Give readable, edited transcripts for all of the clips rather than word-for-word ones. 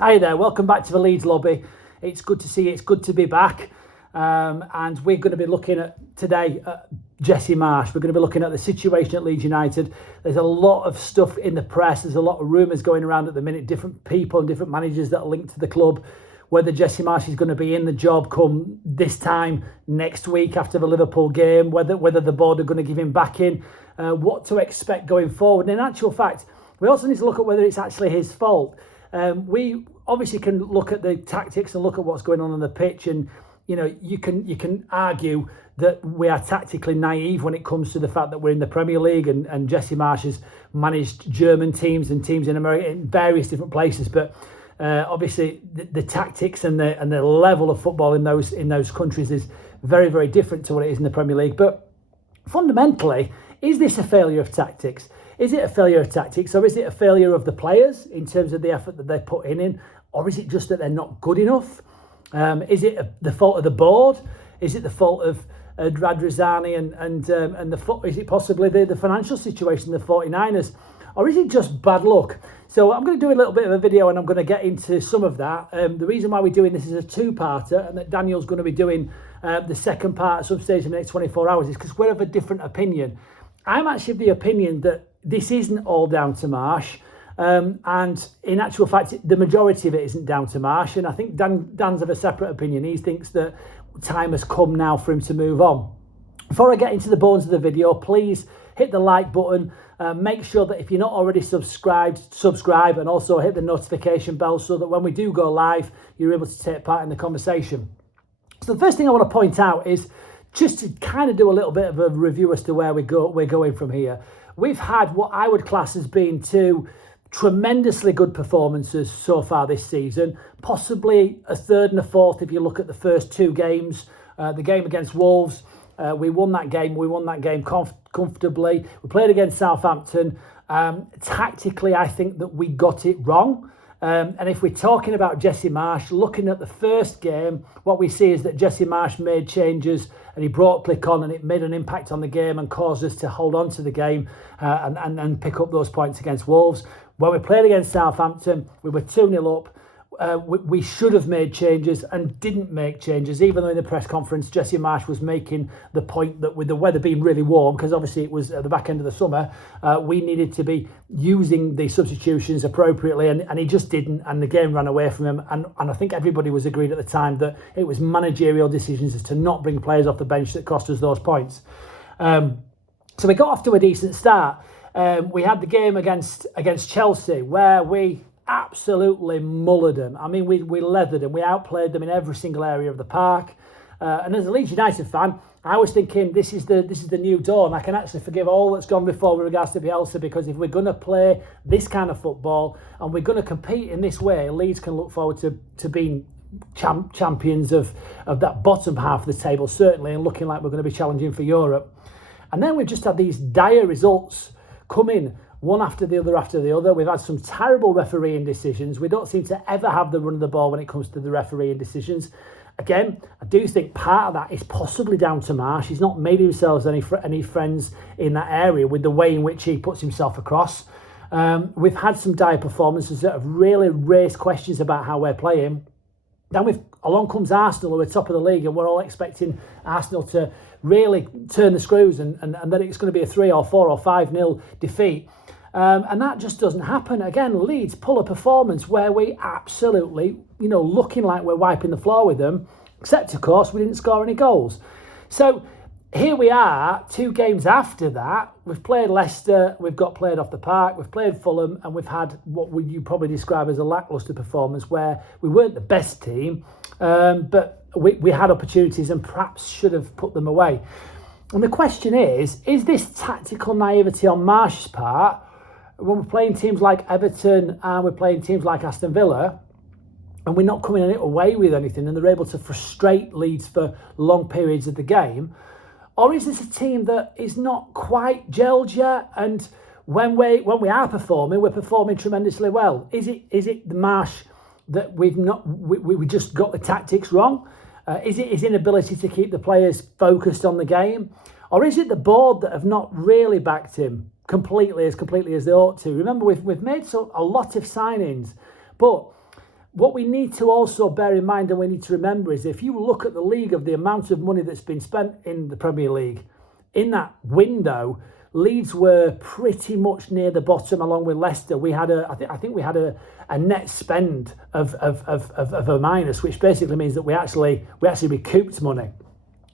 Hi there, welcome back to the Leeds lobby. It's good to see you, it's good to be back. And we're going to be looking at today at Jesse Marsch. We're going to be looking at the situation at Leeds United. There's a lot of stuff in the press, there's a lot of rumours going around at the minute, different people and different managers that are linked to the club, whether Jesse Marsch is going to be in the job come this time next week after the Liverpool game, whether the board are going to give him back in, what to expect going forward. And in actual fact, we also need to look at whether it's actually his fault. We obviously can look at the tactics and look at what's going on the pitch, and you can argue that we are tactically naive when it comes to the fact that we're in the Premier League and Jesse Marsch has managed German teams and teams in America in various different places, but obviously the tactics and the level of football in those countries is very, very different to what it is in the Premier League. But fundamentally, is this a failure of tactics? Is it a failure of tactics, or is it a failure of the players in terms of the effort that they're putting in, or is it just that they're not good enough? Is it the fault of the board? Is it the fault of Radrizzani and is it possibly the financial situation of the 49ers, or is it just bad luck? So I'm going to do a little bit of a video and I'm going to get into some of that. The reason why we're doing this is a two-parter, and that Daniel's going to be doing the second part at some stage in the next 24 hours is because we're of a different opinion. I'm actually of the opinion that this isn't all down to Marsch, and in actual fact the majority of it isn't down to Marsch, and I think Dan's of a separate opinion. He thinks that time has come now for him to move on. Before I get into the bones of the video, please hit the like button, make sure that if you're not already subscribed, subscribe, and also hit the notification bell so that when we do go live you're able to take part in the conversation. So the first thing I want to point out is just to kind of do a little bit of a review as to where we're going from here. We've had what I would class as being two tremendously good performances so far this season, possibly a third and a fourth if you look at the first two games. The game against Wolves, we won that game comfortably. We played against Southampton. Tactically, I think that we got it wrong. And if we're talking about Jesse Marsch, looking at the first game, what we see is that Jesse Marsch made changes and he brought Click on, and it made an impact on the game and caused us to hold on to the game and pick up those points against Wolves. When we played against Southampton, we were 2-0 up. We should have made changes and didn't make changes, even though in the press conference Jesse Marsch was making the point that with the weather being really warm, because obviously it was at the back end of the summer, we needed to be using the substitutions appropriately, and he just didn't, and the game ran away from him. And I think everybody was agreed at the time that it was managerial decisions as to not bring players off the bench that cost us those points. So we got off to a decent start. We had the game against Chelsea where we absolutely mullered them. I mean, we leathered them. We outplayed them in every single area of the park. And as a Leeds United fan, I was thinking this is the new dawn. I can actually forgive all that's gone before with regards to Bielsa, because if we're going to play this kind of football and we're going to compete in this way, Leeds can look forward to being champions of that bottom half of the table, certainly, and looking like we're going to be challenging for Europe. And then we've just had these dire results come in, one after the other. We've had some terrible refereeing decisions. We don't seem to ever have the run of the ball when it comes to the refereeing decisions. Again, I do think part of that is possibly down to Marsch. He's not made himself any friends in that area with the way in which he puts himself across. We've had some dire performances that have really raised questions about how we're playing. Then along comes Arsenal, who are top of the league, and we're all expecting Arsenal to really turn the screws and that it's going to be a 3 or 4 or 5-0 defeat. And that just doesn't happen. Again, Leeds pull a performance where we absolutely, looking like we're wiping the floor with them, except, of course, we didn't score any goals. So here we are, 2 games after that. We've played Leicester, we've got played off the park, we've played Fulham, and we've had what would you probably describe as a lacklustre performance where we weren't the best team, but we had opportunities and perhaps should have put them away. And the question is this tactical naivety on Marsch's part when we're playing teams like Everton and we're playing teams like Aston Villa, and we're not coming away with anything, and they're able to frustrate Leeds for long periods of the game? Or is this a team that is not quite gelled yet, and when we are performing, we're performing tremendously well? Is it the Marsch that we just got the tactics wrong? Is it his inability to keep the players focused on the game? Or is it the board that have not really backed him completely as they ought to? Remember, we've made a lot of signings, but What we need to also bear in mind and we need to remember is if you look at the league of the amount of money that's been spent in the Premier League, in that window, Leeds were pretty much near the bottom along with Leicester. We had I think we had a net spend of a minus, which basically means that we actually recouped money.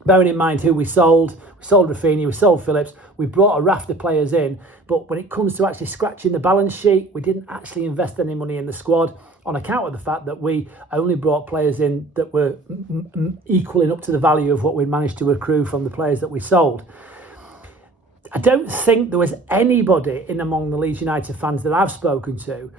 Bearing in mind who we sold Rafinha, we sold Phillips, we brought a raft of players in, but when it comes to actually scratching the balance sheet, we didn't actually invest any money in the squad on account of the fact that we only brought players in that were equaling up to the value of what we'd managed to accrue from the players that we sold. I don't think there was anybody in among the Leeds United fans that I've spoken to,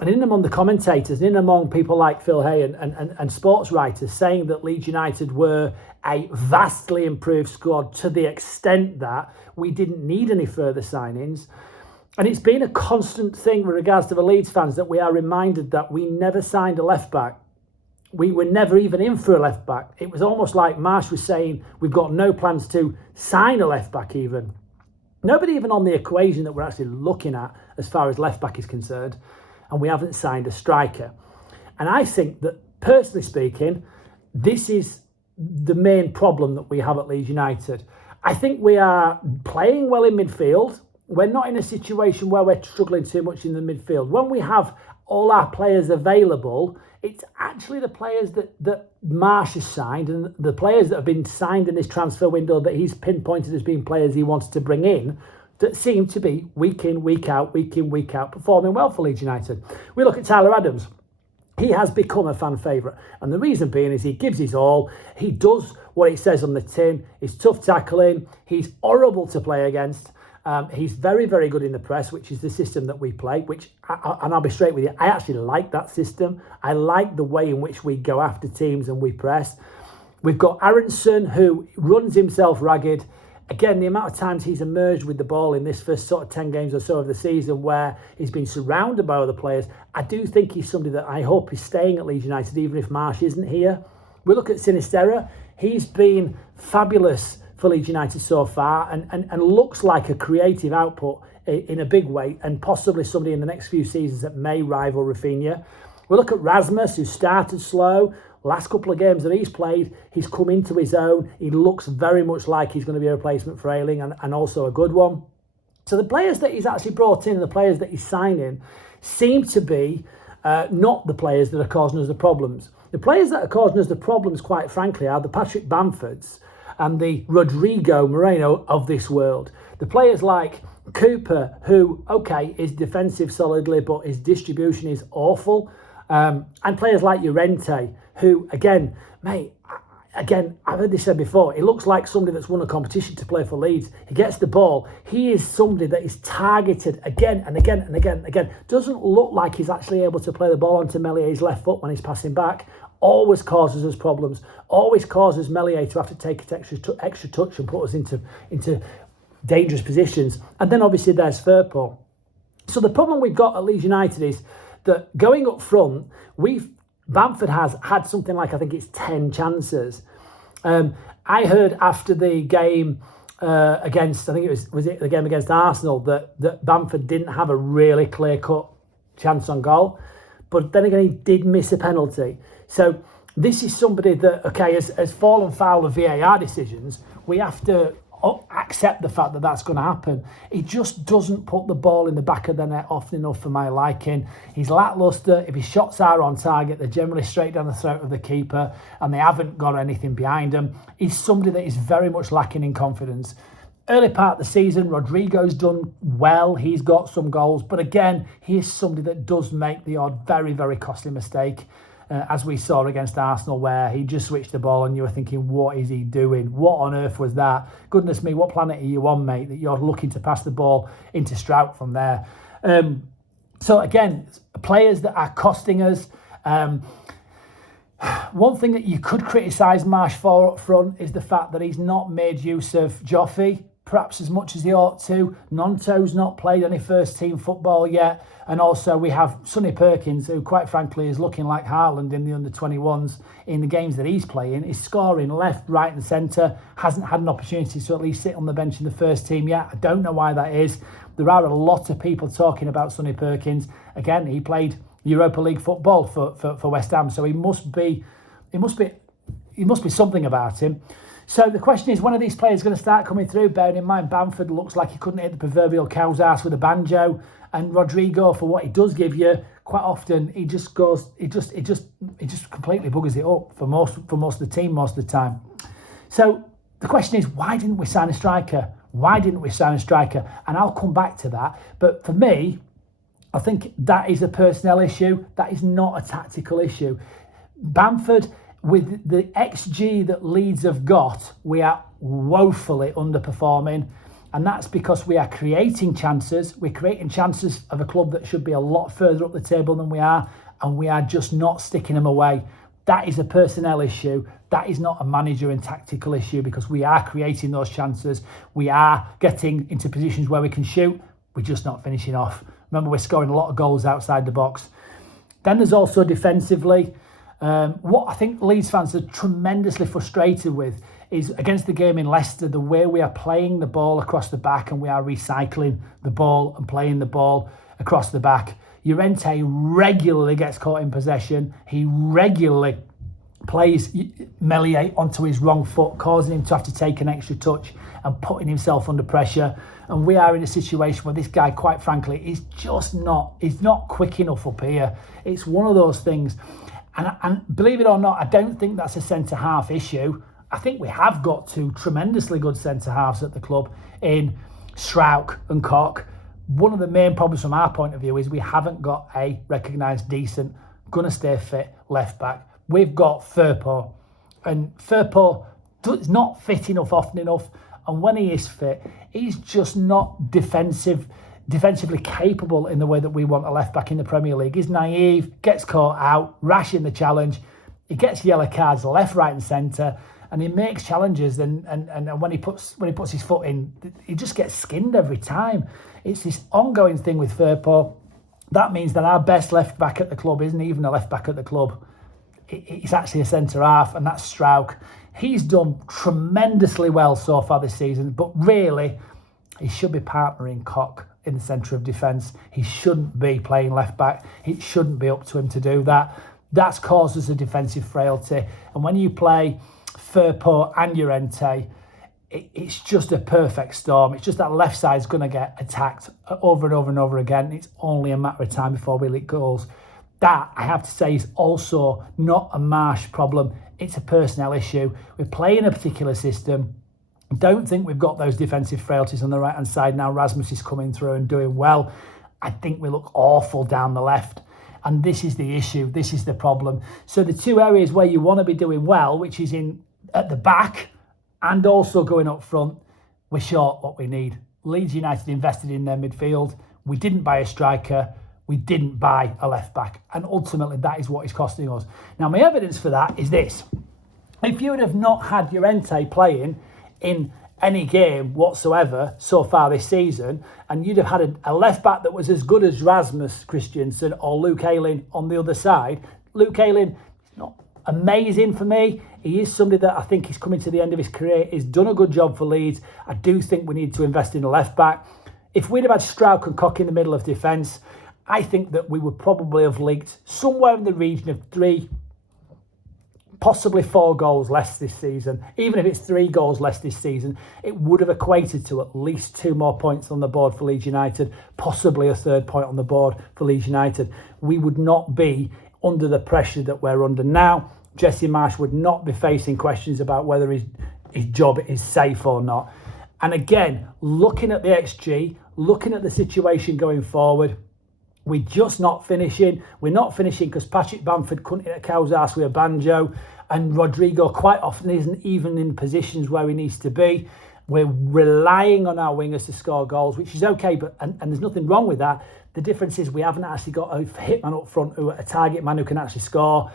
and in among the commentators, and in among people like Phil Hay and sports writers, saying that Leeds United were a vastly improved squad to the extent that we didn't need any further signings. And it's been a constant thing with regards to the Leeds fans that we are reminded that we never signed a left back. We were never even in for a left back. It was almost like Marsch was saying we've got no plans to sign a left back even. Nobody even on the equation that we're actually looking at as far as left back is concerned, and we haven't signed a striker. And I think that, personally speaking, this is the main problem that we have at Leeds United. I think we are playing well in midfield. We're not in a situation where we're struggling too much in the midfield. When we have all our players available, it's actually the players that Marsch has signed and the players that have been signed in this transfer window that he's pinpointed as being players he wants to bring in that seem to be week in, week out, performing well for Leeds United. We look at Tyler Adams. He has become a fan favourite. And the reason being is he gives his all. He does what it says on the tin. He's tough tackling. He's horrible to play against. He's very, very good in the press, which is the system that we play, and I'll be straight with you, I actually like that system. I like the way in which we go after teams and we press. We've got Aronson, who runs himself ragged. Again, the amount of times he's emerged with the ball in this first sort of 10 games or so of the season where he's been surrounded by other players, I do think he's somebody that I hope is staying at Leeds United, even if Marsch isn't here. We look at Sinisterra. He's been fabulous for Leeds United so far and looks like a creative output in a big way and possibly somebody in the next few seasons that may rival Rafinha. We look at Rasmus, who started slow. Last couple of games that he's played, he's come into his own. He looks very much like he's going to be a replacement for Ayling and also a good one. So the players that he's actually brought in and the players that he's signing seem to be not the players that are causing us the problems. The players that are causing us the problems, quite frankly, are the Patrick Bamfords and the Rodrigo Moreno of this world. The players like Cooper, who, okay, is defensive solidly, but his distribution is awful. And players like Llorente, who, again, mate, I've heard this said before, he looks like somebody that's won a competition to play for Leeds. He gets the ball. He is somebody that is targeted again and again and again and again. Doesn't look like he's actually able to play the ball onto Melié's left foot when he's passing back. Always causes us problems. Always causes Melié to have to take an extra touch and put us into dangerous positions. And then obviously there's Firpo. So the problem we've got at Leeds United is that going up front, Bamford has had something like, I think it's 10 chances. I heard after the game against, I think was it the game against Arsenal, that Bamford didn't have a really clear-cut chance on goal. But then again, he did miss a penalty. So this is somebody that, okay, has fallen foul of VAR decisions. We have to accept the fact that that's going to happen. He just doesn't put the ball in the back of the net often enough for my liking. He's lacklustre. If his shots are on target, they're generally straight down the throat of the keeper and they haven't got anything behind them. He's somebody that is very much lacking in confidence. Early part of the season, Rodrigo's done well. He's got some goals. But again, he is somebody that does make the odd very, very costly mistake. As we saw against Arsenal, where he just switched the ball and you were thinking, what is he doing? What on earth was that? Goodness me, what planet are you on, mate, that you're looking to pass the ball into Strout from there? So again, players that are costing us. One thing that you could criticise Marsch for up front is the fact that he's not made use of Joffrey perhaps as much as he ought to. Nonto's not played any first team football yet. And also we have Sonny Perkins, who quite frankly is looking like Haaland in the under-21s in the games that he's playing. He's scoring left, right and centre. Hasn't had an opportunity to at least sit on the bench in the first team yet. I don't know why that is. There are a lot of people talking about Sonny Perkins. Again, he played Europa League football for West Ham. So he must be something about him. So the question is, when are these players going to start coming through? Bearing in mind, Bamford looks like he couldn't hit the proverbial cow's ass with a banjo, and Rodrigo, for what he does give you, quite often he just completely buggers it up for most of the team most of the time. So the question is, why didn't we sign a striker? And I'll come back to that. But for me, I think that is a personnel issue. That is not a tactical issue. Bamford, with the XG that Leeds have got, we are woefully underperforming. And that's because we are creating chances. We're creating chances of a club that should be a lot further up the table than we are. And we are just not sticking them away. That is a personnel issue. That is not a manager and tactical issue, because we are creating those chances. We are getting into positions where we can shoot. We're just not finishing off. Remember, we're scoring a lot of goals outside the box. Then there's also defensively. What I think Leeds fans are tremendously frustrated with is, against the game in Leicester, the way we are playing the ball across the back, and we are recycling the ball and playing the ball across the back. Llorente regularly gets caught in possession. He regularly plays Meslier onto his wrong foot, causing him to have to take an extra touch and putting himself under pressure. And we are in a situation where this guy, quite frankly, is he's not quick enough up here. It's one of those things. And believe it or not, I don't think that's a centre-half issue. I think we have got two tremendously good centre-halves at the club in Strauch and Koch. One of the main problems from our point of view is we haven't got a recognised, decent, gonna stay fit left-back. We've got Firpo, and Firpo is not fit enough often enough, and when he is fit, he's just not defensively capable in the way that we want a left-back in the Premier League. He's naive, gets caught out, rash in the challenge, he gets yellow cards left, right and centre, and he makes challenges, and when he puts his foot in, he just gets skinned every time. It's this ongoing thing with Firpo. That means that our best left-back at the club isn't even a left-back at the club. It's actually a centre-half, and that's Strauch. He's done tremendously well so far this season, but really, he should be partnering Koch in the centre of defence. He shouldn't be playing left-back. It shouldn't be up to him to do that. That's caused us a defensive frailty. And when you play Firpo and Llorente, it's just a perfect storm. It's just that left side's going to get attacked over and over and over again. It's only a matter of time before we leak goals. That, I have to say, is also not a Marsch problem. It's a personnel issue. We're playing a particular system. Don't think we've got those defensive frailties on the right-hand side. Now Rasmus is coming through and doing well. I think we look awful down the left. And this is the issue. This is the problem. So the two areas where you want to be doing well, which is at the back and also going up front, we're short what we need. Leeds United invested in their midfield. We didn't buy a striker. We didn't buy a left-back. And ultimately, that is what is costing us. Now, my evidence for that is this. If you would have not had Llorente playing in any game whatsoever so far this season, and you'd have had a left-back that was as good as Rasmus Christensen or Luke Ayling on the other side, Luke Ayling is not amazing for me. He is somebody that I think is coming to the end of his career. He's done a good job for Leeds. I do think we need to invest in a left-back. If we'd have had Strauch and Koch in the middle of defence, I think that we would probably have leaked somewhere in the region of 3, possibly 4 goals less this season. Even if it's 3 goals less this season, it would have equated to at least 2 more points on the board for Leeds United, possibly a 3rd point on the board for Leeds United. We would not be under the pressure that we're under now. Jesse Marsch would not be facing questions about whether his job is safe or not. And again, looking at the XG, looking at the situation going forward, we're just not finishing. We're not finishing because Patrick Bamford couldn't hit a cow's ass with a banjo, and Rodrigo quite often isn't even in positions where he needs to be. We're relying on our wingers to score goals, which is okay, but and there's nothing wrong with that. The difference is we haven't actually got a hitman up front, a target man who can actually score.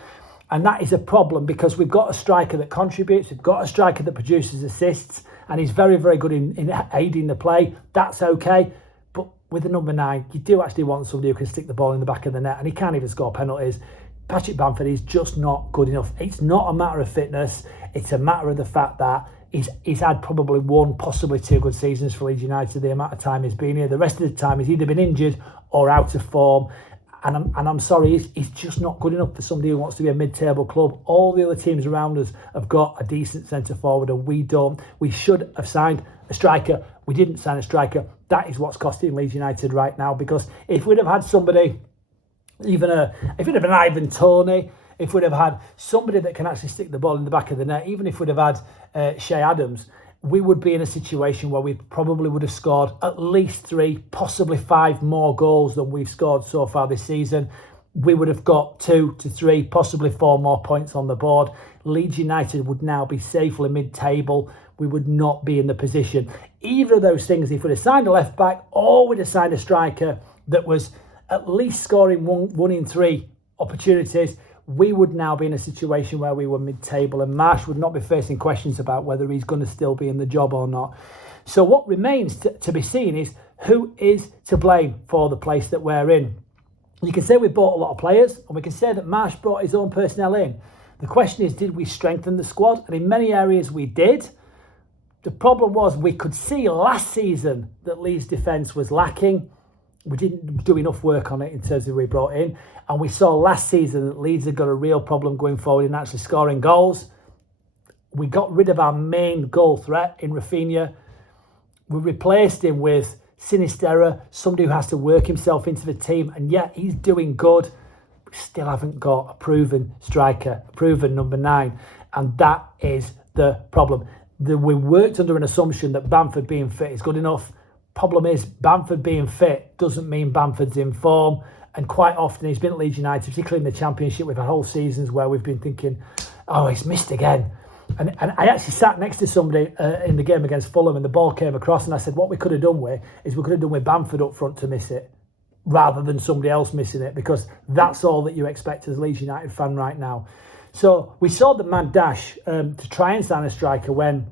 And that is a problem because we've got a striker that contributes, we've got a striker that produces assists, and he's very, very good in aiding the play. That's okay. But with the number 9, you do actually want somebody who can stick the ball in the back of the net, and he can't even score penalties. Patrick Bamford is just not good enough. It's not a matter of fitness. It's a matter of the fact that he's had probably 1, possibly 2 good seasons for Leeds United the amount of time he's been here. The rest of the time he's either been injured or out of form. And I'm sorry, he's just not good enough for somebody who wants to be a mid-table club. All the other teams around us have got a decent centre forward, and we don't. We should have signed a striker. We didn't sign a striker. That is what's costing Leeds United right now. Because if we'd have had somebody, if we'd have an Ivan Toney, if we'd have had somebody that can actually stick the ball in the back of the net, even if we'd have had Shea Adams, we would be in a situation where we probably would have scored at least 3, possibly 5 more goals than we've scored so far this season. We would have got 2 to 3, possibly 4 more points on the board. Leeds United would now be safely mid-table. We would not be in the position. Either of those things, if we'd have signed a left-back or we'd have signed a striker that was at least scoring 1 in 3 opportunities, we would now be in a situation where we were mid-table, and Marsch would not be facing questions about whether he's going to still be in the job or not. So what remains to be seen is who is to blame for the place that we're in. You can say we bought a lot of players, and we can say that Marsch brought his own personnel in. The question is, did we strengthen the squad? And in many areas we did. The problem was we could see last season that Leeds' defence was lacking. We didn't do enough work on it in terms of who we brought in. And we saw last season that Leeds had got a real problem going forward in actually scoring goals. We got rid of our main goal threat in Rafinha. We replaced him with Sinisterra, somebody who has to work himself into the team. And yet he's doing good. We still haven't got a proven striker, a proven number 9. And that is the problem. We worked under an assumption that Bamford being fit is good enough. Problem is, Bamford being fit doesn't mean Bamford's in form. And quite often he's been at Leeds United, particularly in the Championship. We've had whole seasons where we've been thinking, oh, he's missed again. And I actually sat next to somebody in the game against Fulham, and the ball came across, and I said, what we could have done with Bamford up front to miss it, rather than somebody else missing it, because that's all that you expect as a Leeds United fan right now. So we saw the mad dash to try and sign a striker when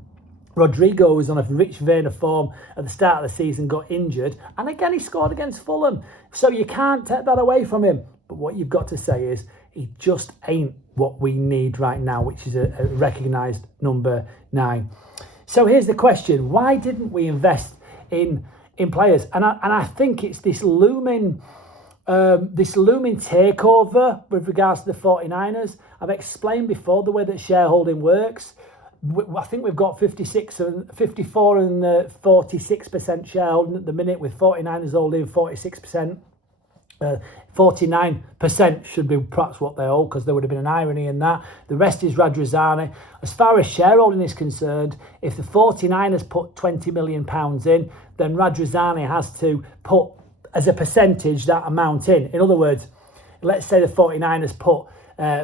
Rodrigo was on a rich vein of form at the start of the season, got injured, and again he scored against Fulham. So you can't take that away from him. But what you've got to say is he just ain't what we need right now, which is a recognised number 9. So here's the question: why didn't we invest in players? And I think it's this looming takeover with regards to the 49ers. I've explained before the way that shareholding works. I think we've got 54 and 46% shareholding at the minute, with 49ers holding 46%. 49% should be perhaps what they hold, because there would have been an irony in that. The rest is Radrizzani. As far as shareholding is concerned, if the 49ers put £20 million in, then Radrizzani has to put, as a percentage, that amount in. In other words, let's say the 49ers put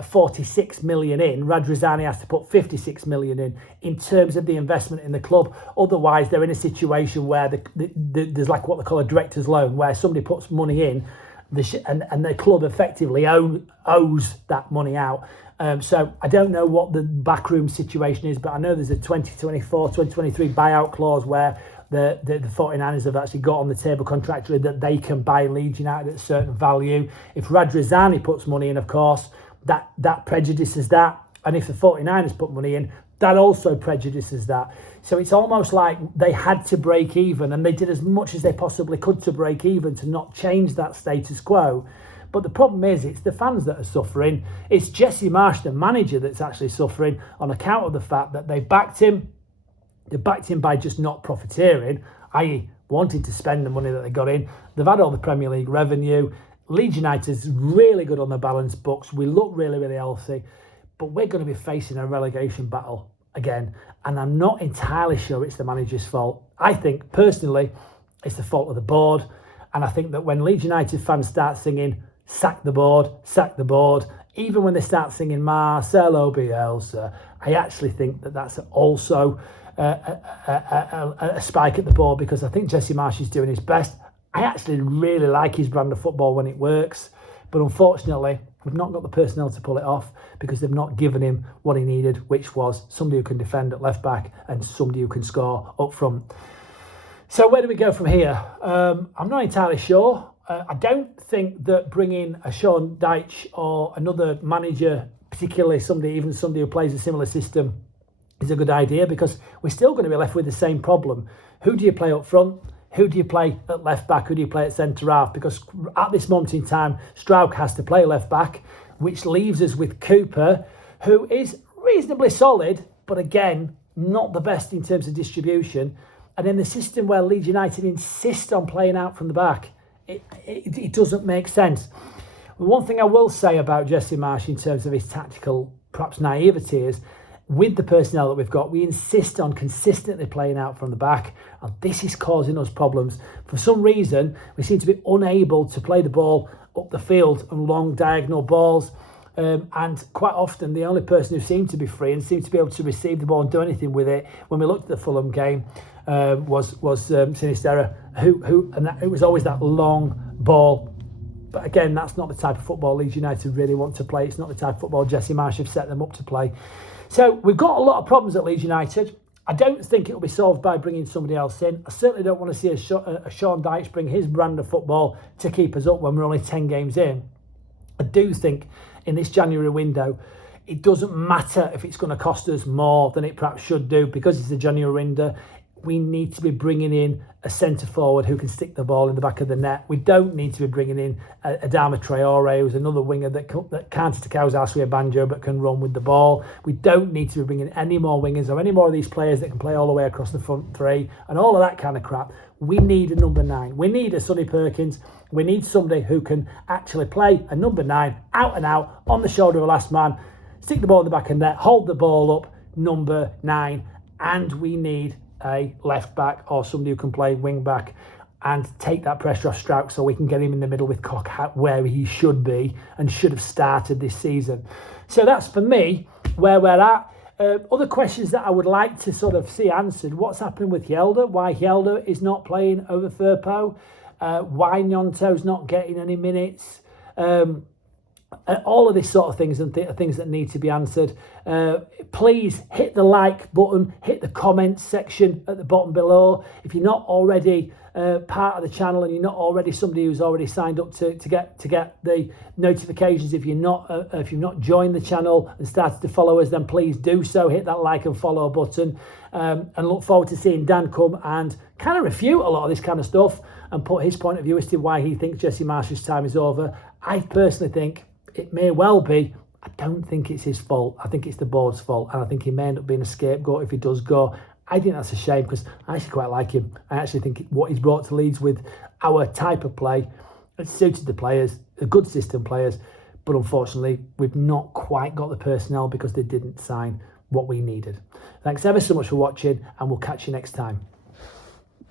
46 million in, Radrizzani has to put 56 million in terms of the investment in the club. Otherwise, they're in a situation where there's like what they call a director's loan, where somebody puts money in, and the club effectively owes that money out. So I don't know what the backroom situation is, but I know there's a 2024, 2023 buyout clause where the 49ers have actually got on the table contractually that they can buy Leeds United at a certain value. If Radrizzani puts money in, of course, that prejudices that. And if the 49ers put money in, that also prejudices that. So it's almost like they had to break even, and they did as much as they possibly could to break even to not change that status quo. But the problem is, it's the fans that are suffering. It's Jesse Marsch, the manager, that's actually suffering on account of the fact that they backed him. They backed him by just not profiteering, i.e. wanting to spend the money that they got in. They've had all the Premier League revenue. Leeds United's really good on the balance books. We look really, really healthy. But we're going to be facing a relegation battle again. And I'm not entirely sure it's the manager's fault. I think, personally, it's the fault of the board. And I think that when Leeds United fans start singing, sack the board, even when they start singing Marcelo Bielsa, I actually think that that's also a spike at the board, because I think Jesse Marsch is doing his best. I actually really like his brand of football when it works, but unfortunately we've not got the personnel to pull it off, because they've not given him what he needed, which was somebody who can defend at left back and somebody who can score up front. So where do we go from here? I'm not entirely sure. I don't think that bringing a Sean Dyche or another manager, particularly somebody who plays a similar system, is a good idea, because we're still going to be left with the same problem. Who do you play up front? who do you play at left back, who do you play at centre half? Because at this moment in time, Struijk has to play left back, which leaves us with Cooper, who is reasonably solid, but again, not the best in terms of distribution. And in the system where Leeds United insist on playing out from the back, it doesn't make sense. One thing I will say about Jesse Marsch in terms of his tactical, perhaps naivety, is with the personnel that we've got, we insist on consistently playing out from the back, and this is causing us problems. For some reason, we seem to be unable to play the ball up the field and long diagonal balls. And quite often, the only person who seemed to be free and seemed to be able to receive the ball and do anything with it when we looked at the Fulham game was Sinisterra, and it was always that long ball. But again, that's not the type of football Leeds United really want to play. It's not the type of football Jesse Marsch have set them up to play. So we've got a lot of problems at Leeds United. I don't think it will be solved by bringing somebody else in. I certainly don't want to see a Sean Dyche bring his brand of football to keep us up when we're only 10 games in. I do think in this January window, it doesn't matter if it's going to cost us more than it perhaps should do, because it's the January window. We need to be bringing in a centre forward who can stick the ball in the back of the net. We don't need to be bringing in Adama Traore, who's another winger that can't stick out with a banjo but can run with the ball. We don't need to be bringing any more wingers or any more of these players that can play all the way across the front three and all of that kind of crap. We need a number 9. We need a Sonny Perkins. We need somebody who can actually play a number 9 out and out on the shoulder of the last man, stick the ball in the back of the net, hold the ball up, number 9, and we need a left back or somebody who can play wing back and take that pressure off Struijk so we can get him in the middle with Koch where he should be and should have started this season. So that's for me where we're at. Other questions that I would like to sort of see answered: what's happening with Hjelde? Why Hjelde is not playing over Firpo? Why Gnonto's not getting any minutes? All of these sort of things and things that need to be answered. Please hit the like button, hit the comments section at the bottom below. If you're not already part of the channel and you're not already somebody who's already signed up to get the notifications, if you've not joined the channel and started to follow us, then please do so. Hit that like and follow button, and look forward to seeing Dan come and kind of refute a lot of this kind of stuff and put his point of view as to why he thinks Jesse Marsch's time is over. I personally think it may well be. I don't think it's his fault. I think it's the board's fault, and I think he may end up being a scapegoat if he does go. I think that's a shame because I actually quite like him. I actually think what he's brought to Leeds with our type of play, it suited the players, the good system players, but unfortunately we've not quite got the personnel because they didn't sign what we needed. Thanks ever so much for watching, and we'll catch you next time.